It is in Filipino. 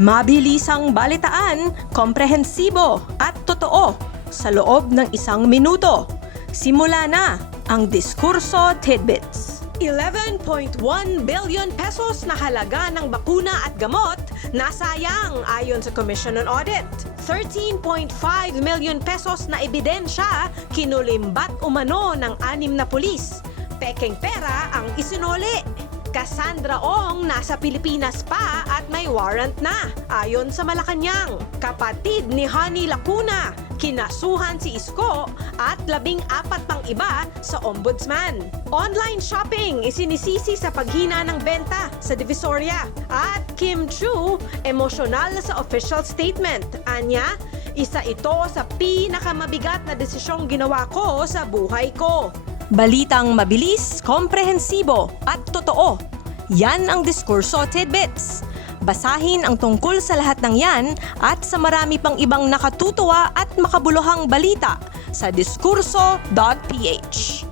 Mabilisang balitaan, komprehensibo at totoo sa loob ng 1 minuto. Simula na ang Diskurso Tidbits. 11.1 billion pesos na halaga ng bakuna at gamot nasayang ayon sa Commission on Audit. 13.5 million pesos na ebidensya kinulimbat umano ng 6 na pulis. Pekeng pera ang isinuli. Cassandra Ong nasa Pilipinas pa at may warrant na, ayon sa Malacanang. Kapatid ni Honey Lacuna, kinasuhan si Isko at 14 pang iba sa Ombudsman. Online shopping isinisisi sa paghina ng benta sa Divisoria. At Kim Chiu, emosyonal sa official statement. Anya, isa ito sa pinakamabigat na desisyong ginawa ko sa buhay ko. Balitang mabilis, komprehensibo at totoo. Yan ang Diskurso Tidbits. Basahin ang tungkol sa lahat ng yan at sa marami pang ibang nakatutuwa at makabuluhang balita sa diskurso.ph.